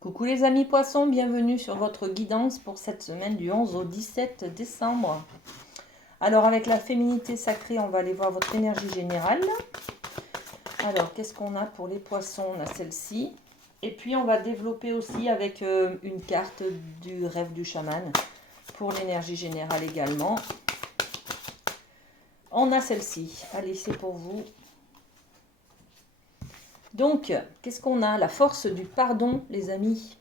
Coucou les amis poissons, bienvenue sur votre guidance pour cette semaine du 11 au 17 décembre. Alors avec la féminité sacrée, on va aller voir votre énergie générale. Alors qu'est-ce qu'on a pour les poissons? On a celle-ci. Et puis on va développer aussi avec une carte du rêve du chaman pour l'énergie générale également. On a celle-ci. Allez, c'est pour vous. Donc, qu'est-ce qu'on a? La force du pardon, les amis.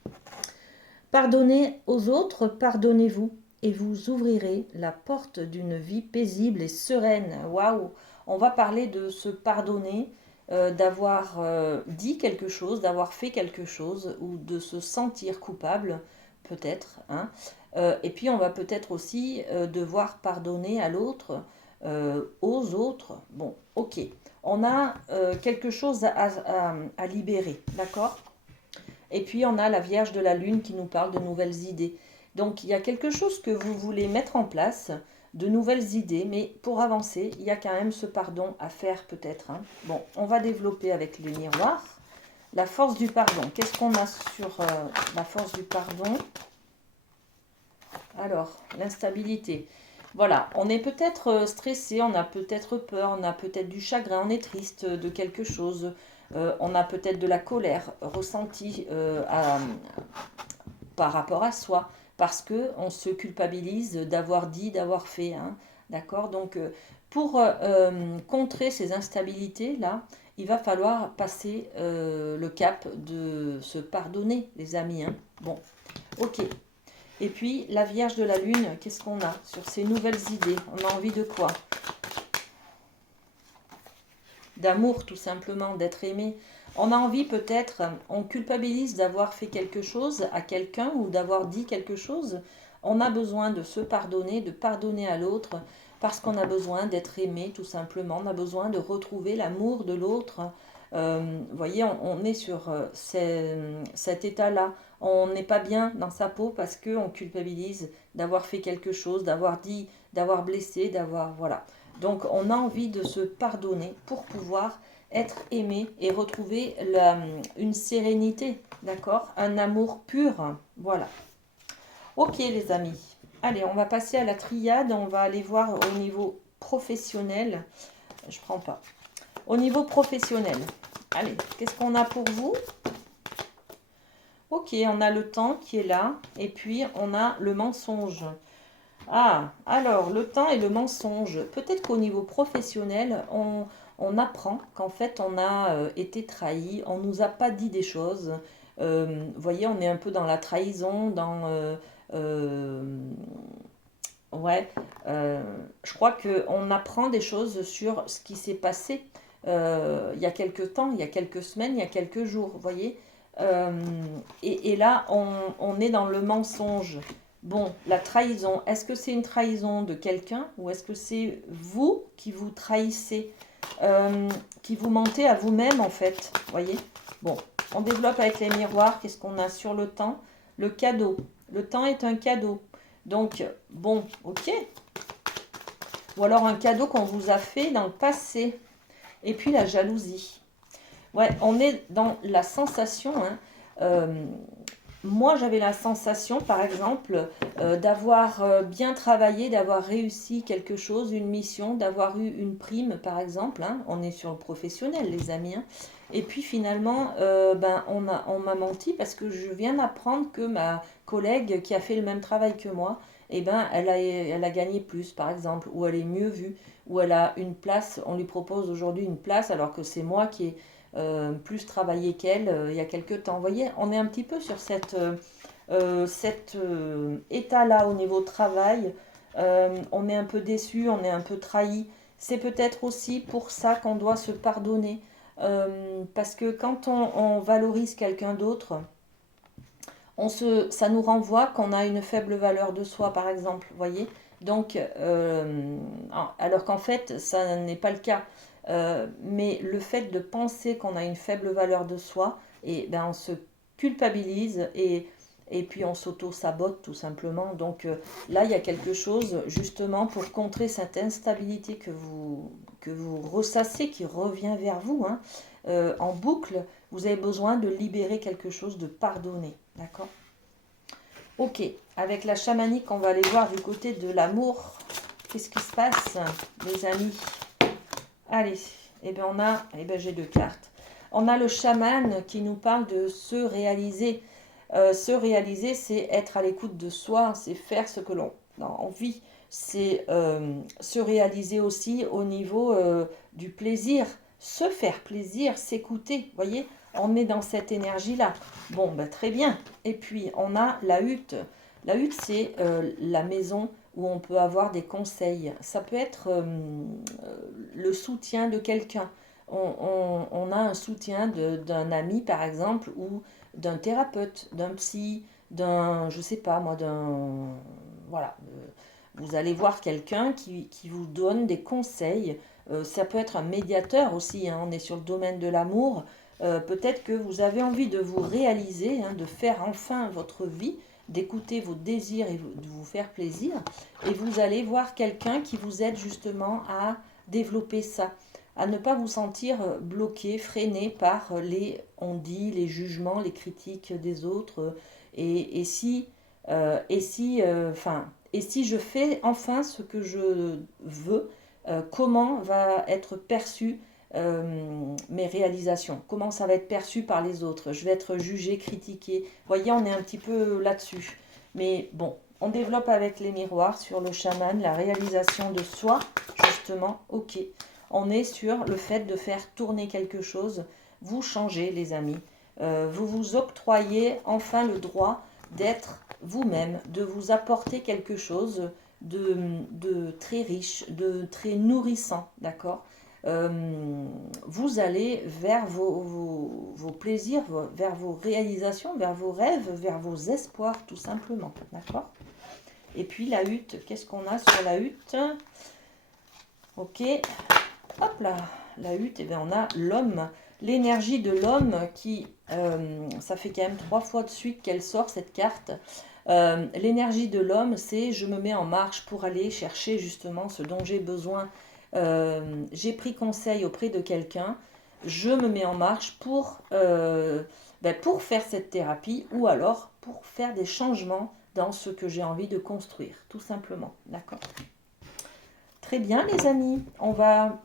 Pardonnez aux autres, pardonnez-vous, et vous ouvrirez la porte d'une vie paisible et sereine. Waouh! On va parler de se pardonner, d'avoir dit quelque chose, d'avoir fait quelque chose, ou de se sentir coupable, peut-être. Hein. Et puis on va peut-être aussi devoir pardonner à l'autre, aux autres. Bon, ok. On a quelque chose à libérer, d'accord? Et puis on a la Vierge de la Lune qui nous parle de nouvelles idées. Donc il y a quelque chose que vous voulez mettre en place, de nouvelles idées, mais pour avancer, il y a quand même ce pardon à faire peut-être. Hein. Bon, on va développer avec les miroirs. La force du pardon. Qu'est-ce qu'on a sur la force du pardon? Alors, l'instabilité. Voilà, on est peut-être stressé, on a peut-être peur, on a peut-être du chagrin, on est triste de quelque chose, on a peut-être de la colère ressentie par rapport à soi, parce qu'on se culpabilise d'avoir dit, d'avoir fait. Hein, d'accord? Donc, pour contrer ces instabilités-là, il va falloir passer le cap de se pardonner, les amis. Hein. Bon, ok. Et puis, la Vierge de la Lune, qu'est-ce qu'on a sur ces nouvelles idées? On a envie de quoi? D'amour, tout simplement, d'être aimé. On a envie peut-être, on culpabilise d'avoir fait quelque chose à quelqu'un ou d'avoir dit quelque chose. On a besoin de se pardonner, de pardonner à l'autre, parce qu'on a besoin d'être aimé, tout simplement. On a besoin de retrouver l'amour de l'autre. Vous voyez, on est sur cet état-là. On n'est pas bien dans sa peau parce qu'on culpabilise d'avoir fait quelque chose, d'avoir dit, d'avoir blessé, d'avoir... Voilà. Donc on a envie de se pardonner pour pouvoir être aimé et retrouver une sérénité, d'accord? Un amour pur, voilà. Ok les amis, allez, on va passer à la triade, on va aller voir au niveau professionnel. Je prends pas. Au niveau professionnel, allez, qu'est-ce qu'on a pour vous? Ok, on a le temps qui est là, et puis on a le mensonge. Ah, alors le temps et le mensonge. Peut-être qu'au niveau professionnel, on apprend qu'en fait on a été trahi, on nous a pas dit des choses. Vous voyez, on est un peu dans la trahison, dans... euh, ouais, je crois qu'on apprend des choses sur ce qui s'est passé il y a quelques temps, il y a quelques semaines, il y a quelques jours, vous voyez. Euh, et là, on est dans le mensonge. Bon, la trahison, est-ce que c'est une trahison de quelqu'un ou est-ce que c'est vous qui vous trahissez, qui vous mentez à vous-même en fait, voyez? Bon, on développe avec les miroirs, qu'est-ce qu'on a sur le temps? Le cadeau. Le temps est un cadeau. Donc, bon, ok. Ou alors un cadeau qu'on vous a fait dans le passé. Et puis la jalousie. Ouais, on est dans la sensation. Hein. Moi, j'avais la sensation, par exemple, d'avoir bien travaillé, d'avoir réussi quelque chose, une mission, d'avoir eu une prime, par exemple. Hein. On est sur le professionnel, les amis. Hein. Et puis finalement, on m'a menti parce que je viens d'apprendre que ma collègue qui a fait le même travail que moi, eh ben, elle a gagné plus, par exemple, ou elle est mieux vue, ou elle a une place, on lui propose aujourd'hui une place alors que c'est moi qui ai plus travaillé qu'elle il y a quelques temps. Vous voyez, on est un petit peu sur cet état-là au niveau travail. On est un peu déçu, on est un peu trahi. C'est peut-être aussi pour ça qu'on doit se pardonner. Parce que quand on valorise quelqu'un d'autre, ça nous renvoie qu'on a une faible valeur de soi, par exemple, vous voyez. Donc, alors qu'en fait, ça n'est pas le cas. Mais le fait de penser qu'on a une faible valeur de soi, et ben on se culpabilise et puis on s'auto-sabote tout simplement. Donc là, il y a quelque chose justement pour contrer cette instabilité que vous ressassez, qui revient vers vous hein, en boucle. Vous avez besoin de libérer quelque chose, de pardonner. D'accord? Ok, avec la chamanique, on va aller voir du côté de l'amour. Qu'est-ce qui se passe, les amis? Allez, eh bien j'ai deux cartes. On a le chaman qui nous parle de se réaliser. Se réaliser, c'est être à l'écoute de soi, c'est faire ce que l'on a envie. C'est se réaliser aussi au niveau du plaisir, se faire plaisir, s'écouter. Voyez, on est dans cette énergie-là. Bon, ben, très bien. Et puis, on a la hutte. La hutte, c'est la maison où on peut avoir des conseils. Ça peut être le soutien de quelqu'un. On a un soutien d'un ami, par exemple, ou d'un thérapeute, d'un psy, je sais pas moi, voilà. Vous allez voir quelqu'un qui vous donne des conseils. Ça peut être un médiateur aussi, hein, on est sur le domaine de l'amour. Peut-être que vous avez envie de vous réaliser, hein, de faire enfin votre vie, d'écouter vos désirs et de vous faire plaisir. Et vous allez voir quelqu'un qui vous aide justement à développer ça, à ne pas vous sentir bloqué, freiné par les on-dit, les jugements, les critiques des autres. Et si, et si je fais enfin ce que je veux, comment va être perçu mes réalisations, comment ça va être perçu par les autres, je vais être jugé, critiqué. Vous voyez, on est un petit peu là-dessus. Mais bon, on développe avec les miroirs sur le chaman la réalisation de soi, justement, ok. On est sur le fait de faire tourner quelque chose, vous changez les amis, vous vous octroyez enfin le droit d'être vous-même, de vous apporter quelque chose de très riche, de très nourrissant, d'accord? Vous allez vers vos plaisirs, vers vos réalisations, vers vos rêves, vers vos espoirs, tout simplement, d'accord? Et puis la hutte, qu'est-ce qu'on a sur la hutte? Ok, hop là, la hutte, et bien on a l'homme, l'énergie de l'homme qui, ça fait quand même 3 fois de suite qu'elle sort cette carte. L'énergie de l'homme, c'est je me mets en marche pour aller chercher justement ce dont j'ai besoin. J'ai pris conseil auprès de quelqu'un, je me mets en marche pour faire cette thérapie ou alors pour faire des changements dans ce que j'ai envie de construire, tout simplement. D'accord? Très bien les amis, on va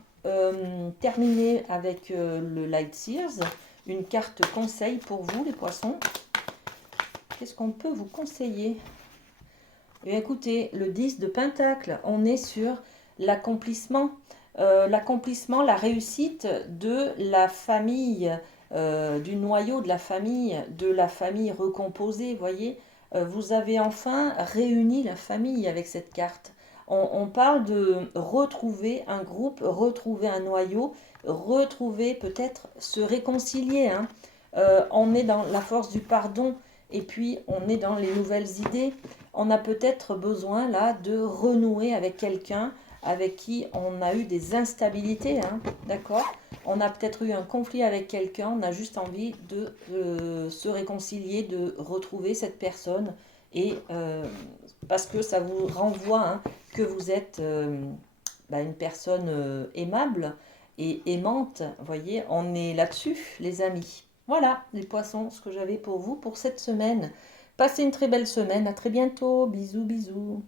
terminer avec le Light Sears, une carte conseil pour vous les poissons. Qu'est-ce qu'on peut vous conseiller? Et écoutez, le 10 de Pentacle, on est sur l'accomplissement. L'accomplissement, la réussite de la famille, du noyau de la famille recomposée, voyez. Vous avez enfin réuni la famille avec cette carte. On parle de retrouver un groupe, retrouver un noyau, retrouver peut-être se réconcilier, hein. On est dans la force du pardon et puis on est dans les nouvelles idées. On a peut-être besoin là de renouer avec quelqu'un avec qui on a eu des instabilités, hein, d'accord? On a peut-être eu un conflit avec quelqu'un, on a juste envie de se réconcilier, de retrouver cette personne, et parce que ça vous renvoie, hein, que vous êtes une personne aimable et aimante, voyez, on est là-dessus, les amis. Voilà, les poissons, ce que j'avais pour vous pour cette semaine. Passez une très belle semaine, à très bientôt, bisous, bisous.